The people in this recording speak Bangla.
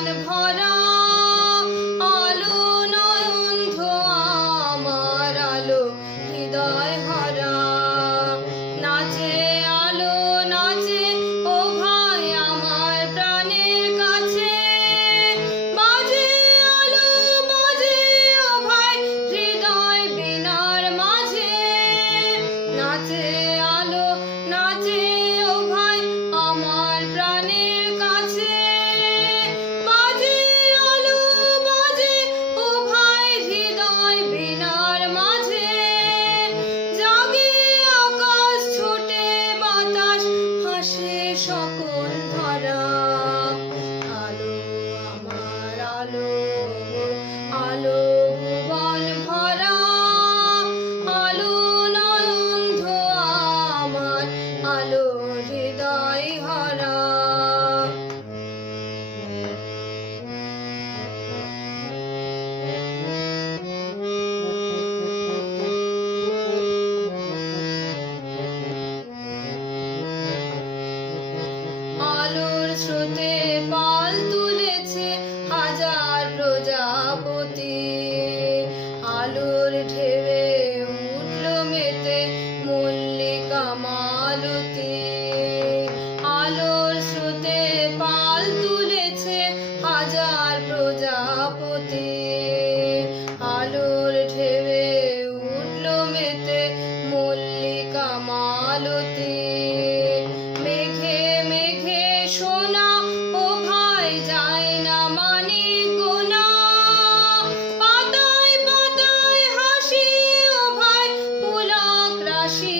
ভুবন ভরা আলো নয়ন ধোয়া আমার আলো হৃদয় ভরা নাচে আলো নাচে ও ভাই আমার প্রাণের কাছে বাজে আলো বাজে ও ভাই হৃদয় বিনার মাঝে নাচে আলো নাচে ও ভাই আমার প্রাণের কাছে বাজে আলো বাজে ও ভাই হৃদয় বিনার মাঝে জাগে আকাশ ছোটে বাতাস হাসে সকল ধরা আলো আমার আলো আলো ভুবন ভরা আলো নয়ন ধোয়া আমার আলো হৃদয় ভরা আলোর স্রোতে পাল তুলেছে হাজার প্রজাপতি আলোর ঢেউয়ে উঠল মেতে মল্লিকা মালতী আলোর স্রোতে পাল তুলেছে হাজার প্রজাপতি আলোর ঢেউয়ে উঠল মেতে মল্লিকা মালতী মেঘে মেঘে সোনা ও ভাই যায় না মানি গোনা পাতায় পাতায় হাসি ও ভাই পুলক রাশি